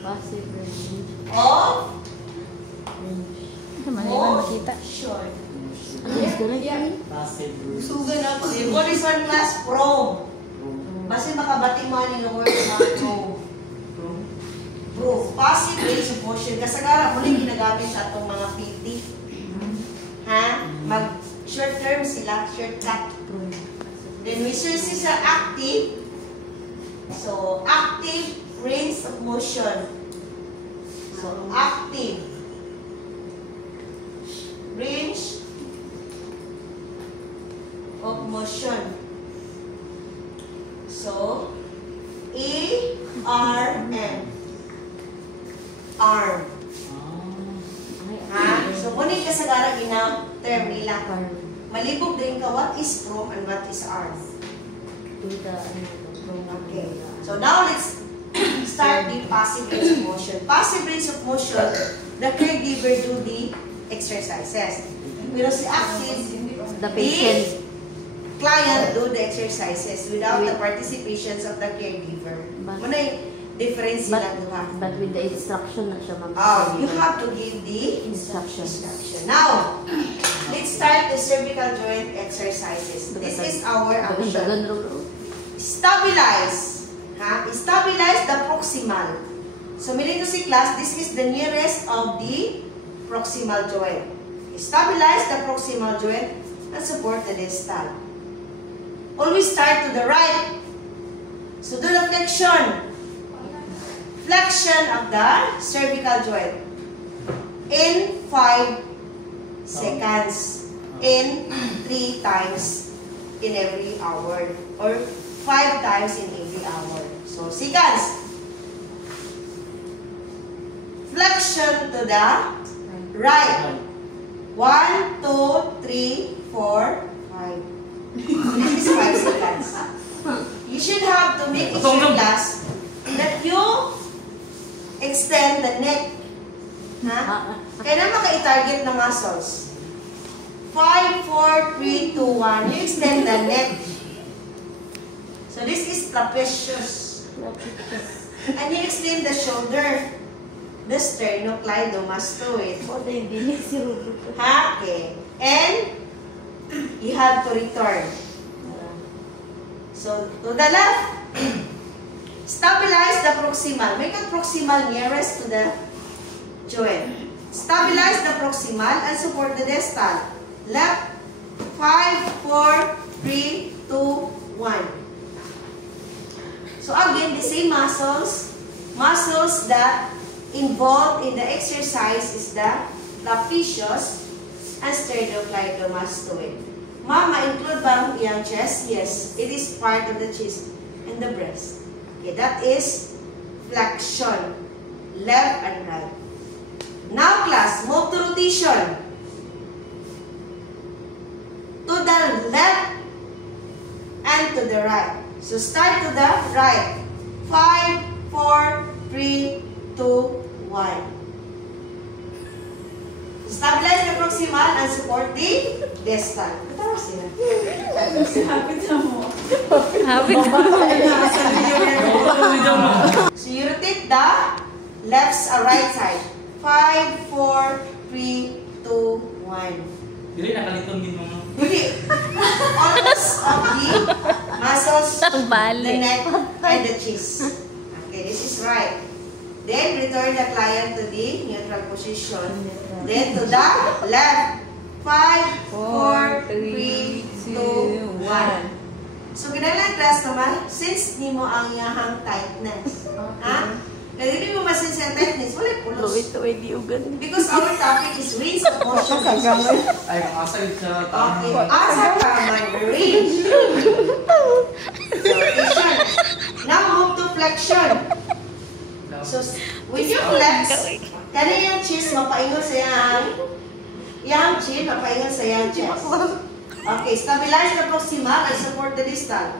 Passive range. Of Motion. Passive range. Sugan ako. What is one class? Probe. Basta makabati mo ni ng word sa probe. Probe. Passive range of motion. Kasagara, muli ginagamit sa itong mga PT. Ha? Short term sila, shortcut. Then we search sa active. So, active range of motion. So, active range of motion. So, ARM. Arm. Ha? So, kunin ka sa garag ina term nila. Malibog din ka, what is probe and what is arm? Okay. So, now let's start the passive range of motion. Passive range of motion, the caregiver do the exercises. Pero si active, The patient. client do the exercises without the participations of the caregiver. Muna yung difference sila duha. But with the instruction na siya You have to give the instruction. Now, let's start the cervical joint exercises. This is our action. Stabilize. Stabilize the proximal. So, minito si class, this is the nearest of the proximal joint. Stabilize the proximal joint and support the distal. Always start to the right. So, do the flexion. Flexion of the cervical joint in 5 seconds, in 3 times in every hour, or 5 times in every hour. So, seconds. Flexion to the right. 1, 2, 3, 4, 5. This is 5 seconds. You should have to make it your class that you extend the neck. Kaya na maka-target ng muscles. 5, 4, 3, 2, 1. You extend the neck. So this is trapezius. And you extend the shoulder. The sternocleidomastoid. Okay. And you have to return. So to the left. Stabilize the proximal. Make the proximal nearest to the joint. Stabilize the proximal and support the distal. Left. 5, 4, 3, 2, 1. So again, the same muscles. Muscles that involved in the exercise is the trapezius and sternocleidomastoid. Mama, include ba ang iyang chest? Yes, it is part of the chest and the breast. Okay, that is flexion, left and right. Now, class, move to rotation. To the left and to the right. So, start to the right. 5, 4, 3, 2, 1. Stabilize the proximal and support the distal. Katawa sila. Hapit na mo. So you rotate the left or right side. 5, 4, 3, 2, 1. Dili nakaliton din mo. Really, almost of the muscles, the neck, and the chest. Okay, this is right. Then return the client to the neutral position. Then to the left. 5, 4, 3, 2, 1. So, ginalang class naman, since ni mo ang yahang tightness. Ha? Kaya hindi mo masense ang tightness, wala pulos. Because our topic is range of motion. Ay, asa yun siya. Okay, asa ka man range. So, rotation. Now, move to flexion. So, when you flex, kaya yung chest, mapaingon sa yang chin, mapaingon sa yang chest. Okay, stabilize the proximal and support the distal.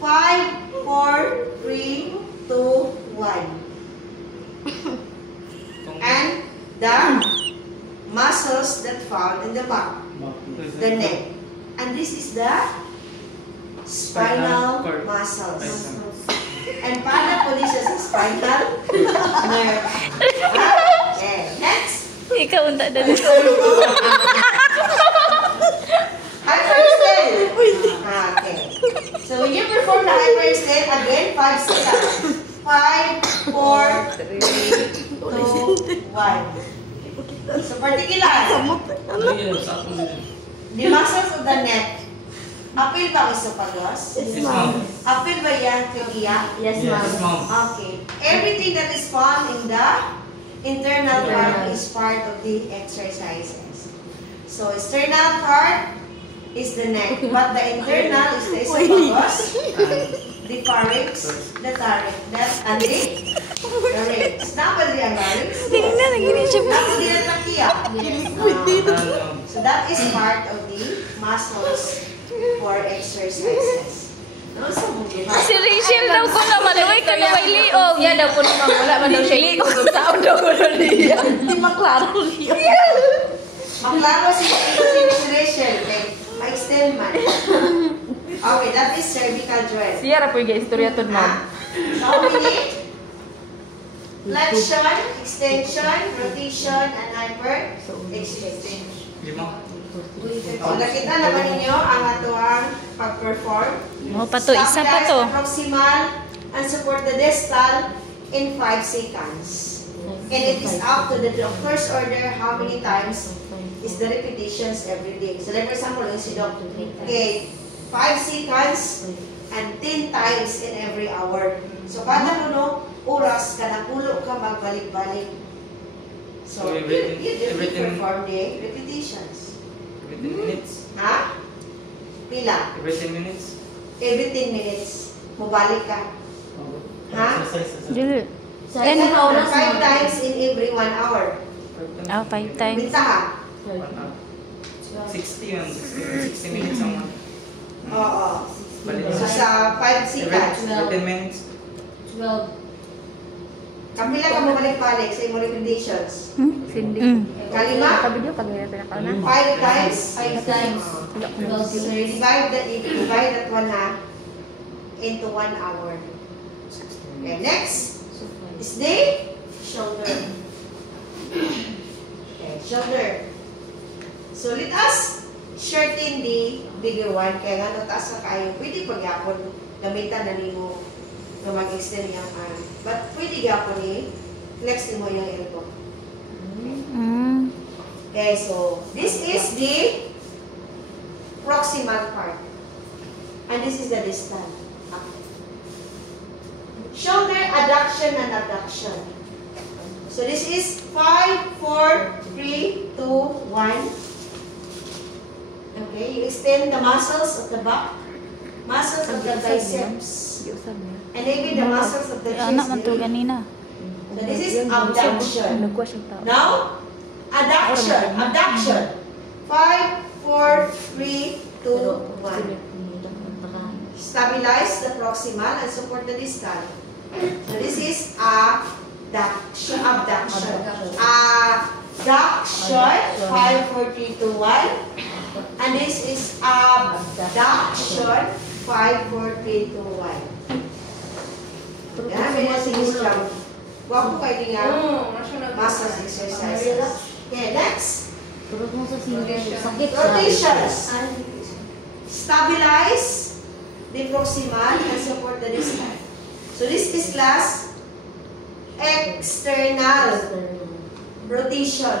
5, 4, 3, 2, 1. And the muscles that found in the back, the neck. And this is the spinal muscles. And para positions spinal nerve. Okay, next. Ikaw unta dali. Hyperextend. Okay. So when you perform the hyperextend, again, 5 seconds. 5, 4, 3, 2, 1. So particular, the muscles of the neck. Apil ba ang esophagus? Yes, ma'am. Apil ba yan, Teogia? Yes, Yes, ma'am. ma'am. Okay. Everything that is found in the internal part is part of the exercises. So external part is the neck, but the internal is the esophagus, the pharynx, the larynx, and the larynx. Dapat ang larynx. Tingnan lagi ni siya. Dapat din ang takiya. Yes, ma'am. So that is part of the muscles for exercises. No, sa mugit. Si Rachel daw ko na maluway ka na may liog. Yan daw po naman. Wala man daw siya liog. Saan daw ko na liya? Hindi maklaro liya. Maklaro si Rachel. Okay, ma-extend man. Okay, that is cervical joint. Siya ra po yung istorya to, ma'am. How many? Flexion, extension, rotation, and hyper-extension. 5. So, nakita naman ninyo ang atuang pag-perform. Oh, pa to, isa pa to. Stabilize the proximal and support the distal in 5 seconds. And it is up to the doctor's order how many times is the repetitions every day. So, like for example, yung si Doc, okay, 5 seconds and 10 times in every hour. So, kada oras ka na pulo ka magbalik-balik. So, you perform the repetitions. Every 10 minutes. Ha? Pila? Every 10 minutes. Every 10 minutes, mabalik ka. Ha? Exercise. Dili. Sa Ten. ilang oras, 5 times in every 1 hour. Ah, 5 times. Minta ha? 60 yun. 60 minutes ang one. Oo. Balik So, na. sa 5 seconds, Every 10 minutes. 12. kapila ka mabalik-balik sa imong recommendations. Cindy. Kalima? Kabidyo, pag-hirap na 5 times. 5 times. So, you divide that one ha into 1 hour. Okay, next is the shoulder. Okay, shoulder. So, let us shorten the bigger one. Kaya nga, nataas na kayo. Pwede pagyapon. Gamitan na nimo na mag-extend yung arm. But pwede gyapon flex mo yung elbow. Mm. Okay, so this is the proximal part. And this is the distal. Shoulder adduction and abduction. So this is 5, 4, 3, 2, 1. Okay, you extend the muscles of the back, muscles of the biceps, and maybe the muscles of the Anak man to chest. ganina. So this is abduction. Now, adduction. Abduction. 5, 4, 3, 2, 1. Stabilize the proximal and support the distal. So this is abduction. Abduction. Abduction. 5, 4, 3, 2, 1. And this is abduction. 5, 4, 3, 2, 1. Yan, may nasinis lang. Huwag po kayo nga muscles exercises. Okay, next. Turot mo sa senior. Sakit sa Rotations. Stabilize the proximal and support the distal. So this is class external rotation.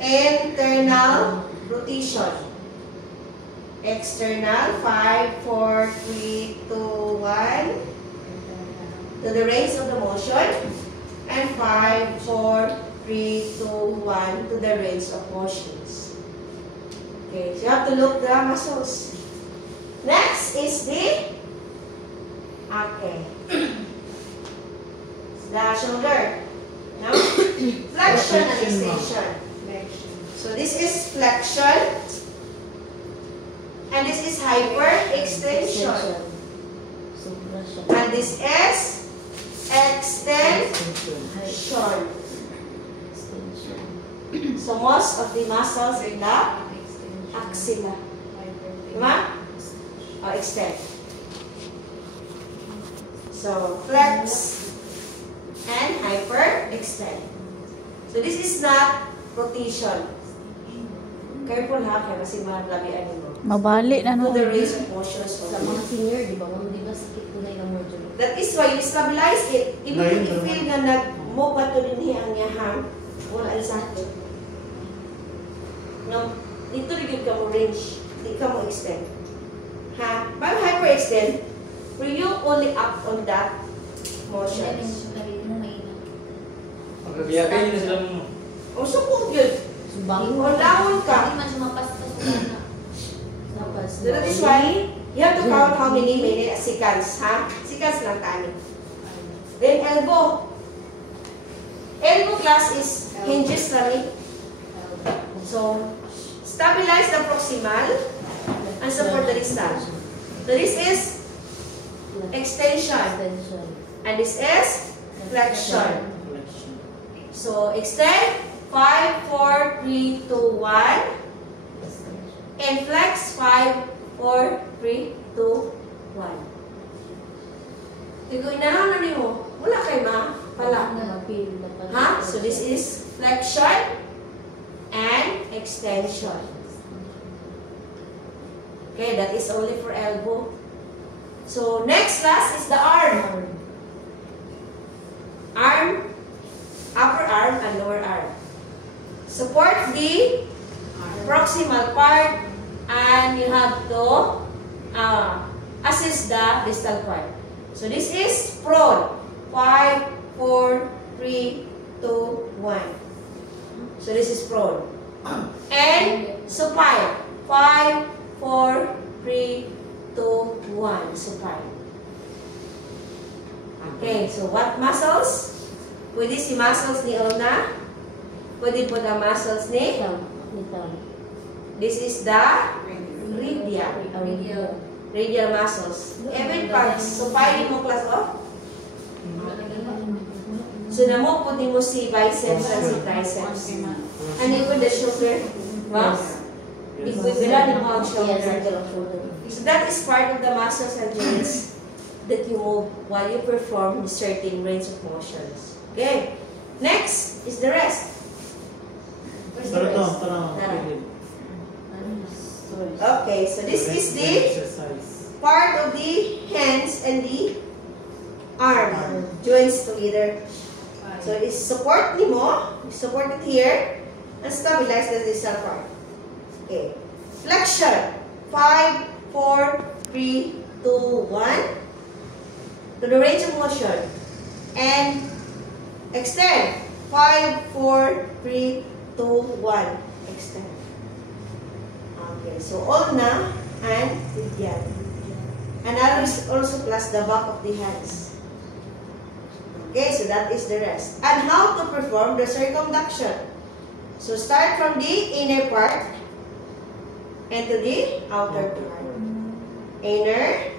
Internal rotation. External, 5, 4, 3, 2, 1. To the range of the motion. And 5, 4, 3, 2, 1 to the range of motions. Okay, so you have to look the muscles. Next is the the shoulder. Now, flexion and extension. So this is flexion. And this is hyper-extension. And this is extension. So most of the muscles in the axilla. Diba? Or extend. So flex hyperextend. So this is not rotation. Careful ha, kaya kasi malabian mo. Mabali na To no. the range of motions of Sa mga senior, di ba? Di ba sakit ko na yung module? That is why you stabilize it. Even if you feel na nag-mo pa to din ang yahang, wala ang sakit. No, dito rin ka mo range. Di ka mo extend. Ha? Pag hyperextend, will you only up on that motions? Pagkabiyagay nyo na sila mo. O sukog yun. Subang. O lawon ka. Hindi man siya mapasta sa na. Napas. So that is why you have to count how many minutes, seconds, ha? Seconds lang tayo. Then elbow. Elbow class is hinges lang. So, stabilize the proximal and support the distal. So this is extension and this is flexion. So extend 5, 4, 3, 2, 1 and flex 5, 4, 3, 2, 1. Tigo inahanan niyo, wala kay ma pala. Ha? So this is flexion and extension. Okay, that is only for elbow. So next class is the arm. Arm, upper arm and lower arm. Support the proximal part and you have to assist the distal part. So this is prone. 5, 4, 3, 2, 1. So this is prone. And supine. 5, 4, 3, 2, 1. Supine. Okay, so what muscles? Pwede si muscles ni Ona. Pwede po na muscles ni. This is the radial muscles. Even pag supine mo class of. So na mo po din mo si biceps and si triceps. And even the shoulder. Wow. Ikwibila ni mo ang shoulder. So that is part of the muscles and joints that you move while you perform the certain range of motions. Okay. Next is the rest. Where's the rest? Okay, so this is the part of the hands and the arm joints together. So it's support ni mo, support it here, and stabilize the distal part. Okay. Flexion. 5, 4, 3, 2, 1. To the range of motion. And extend. 5, 4, 3, 2, 1. Extend. Okay. So ulna and radial. And also plus the back of the hands. Okay, so that is the rest. And how to perform the circumduction. So start from the inner part and to the outer part. Inner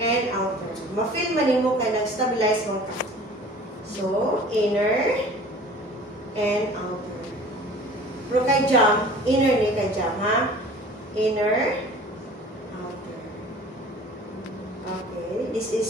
and outer. Ma-feel man mo kaya nag-stabilize mo ka. So, inner and outer. Pero kay jump, inner ni kay jump, ha? Inner, outer. Okay, this is